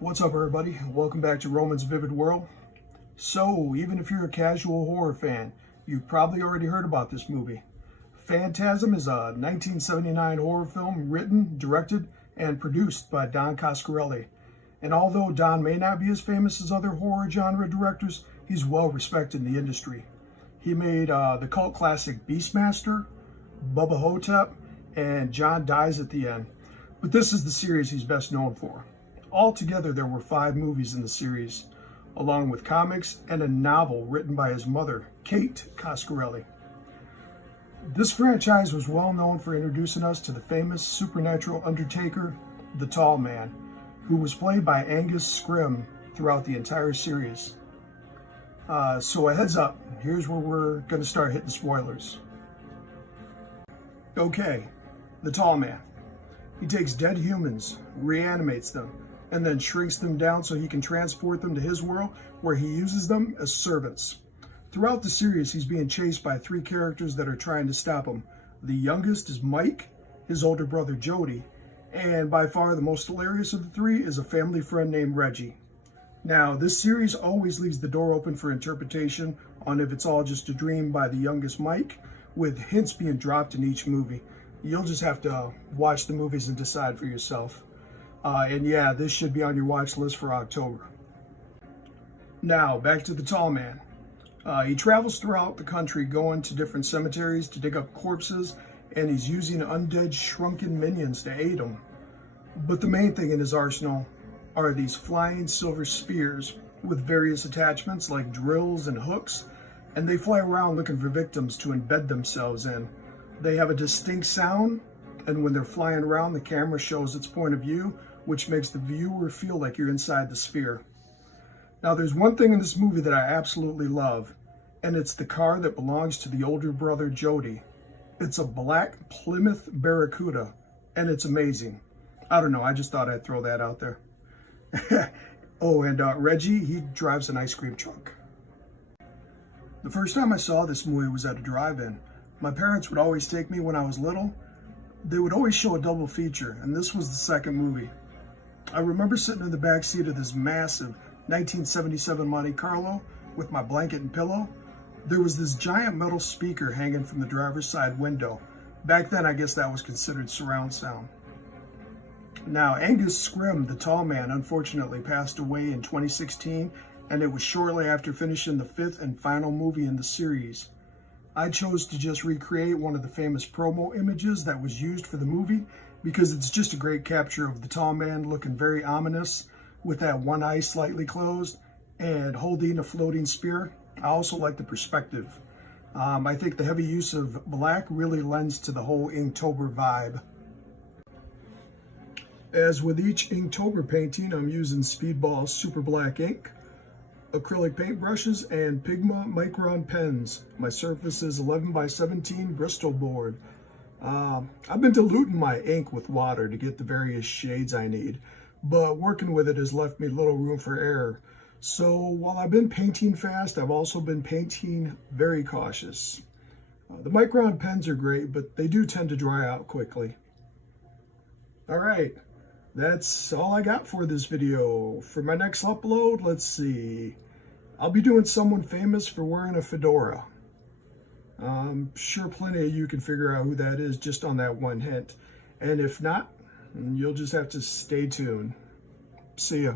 What's up, everybody? Welcome back to Roman's Vivid World. So, even if you're a casual horror fan, you've probably already heard about this movie. Phantasm is a 1979 horror film written, directed, and produced by Don Coscarelli. And although Don may not be as famous as other horror genre directors, he's well respected in the industry. He made the cult classic Beastmaster, Bubba Hotep, and John Dies at the End. But this is the series he's best known for. Altogether, there were 5 movies in the series, along with comics and a novel written by his mother, Kate Coscarelli. This franchise was well known for introducing us to the famous supernatural undertaker, the Tall Man, who was played by Angus Scrimm throughout the entire series. So a heads up, here's where we're going to start hitting spoilers. Okay, the Tall Man. He takes dead humans, reanimates them, and then shrinks them down so he can transport them to his world, where he uses them as servants. Throughout the series, he's being chased by 3 characters that are trying to stop him. The youngest is Mike, his older brother Jody, and by far the most hilarious of the 3 is a family friend named Reggie. Now, this series always leaves the door open for interpretation on if it's all just a dream by the youngest Mike, with hints being dropped in each movie. You'll just have to watch the movies and decide for yourself. And yeah, this should be on your watch list for October. Now, back to the Tall Man. He travels throughout the country going to different cemeteries to dig up corpses, and he's using undead shrunken minions to aid him. But the main thing in his arsenal are these flying silver spheres with various attachments like drills and hooks, and they fly around looking for victims to embed themselves in. They have a distinct sound, and when they're flying around, the camera shows its point of view, which makes the viewer feel like you're inside the sphere. Now, there's one thing in this movie that I absolutely love, and it's the car that belongs to the older brother Jody. It's a black Plymouth Barracuda, and it's amazing. I don't know, I just thought I'd throw that out there. Oh, and Reggie, he drives an ice cream truck. The first time I saw this movie was at a drive-in. My parents would always take me when I was little. They would always show a double feature, and this was the second movie. I remember sitting in the back seat of this massive 1977 Monte Carlo with my blanket and pillow. There was this giant metal speaker hanging from the driver's side window. Back then, I guess that was considered surround sound. Now, Angus Scrimm, the Tall Man, unfortunately passed away in 2016, and it was shortly after finishing the 5th and final movie in the series. I chose to just recreate one of the famous promo images that was used for the movie because it's just a great capture of the Tall Man looking very ominous with that one eye slightly closed and holding a floating spear. I also like the perspective. I think the heavy use of black really lends to the whole Inktober vibe. As with each Inktober painting, I'm using Speedball super black ink, acrylic paint brushes, and Pigma Micron pens. My surface is 11 by 17 Bristol Board. I've been diluting my ink with water to get the various shades I need, but working with it has left me little room for error. So while I've been painting fast, I've also been painting very cautious. The Micron pens are great, but they do tend to dry out quickly. All right, that's all I got for this video. For my next upload, let's see. I'll be doing someone famous for wearing a fedora. I'm sure plenty of you can figure out who that is just on that one hint. And if not, you'll just have to stay tuned. See ya.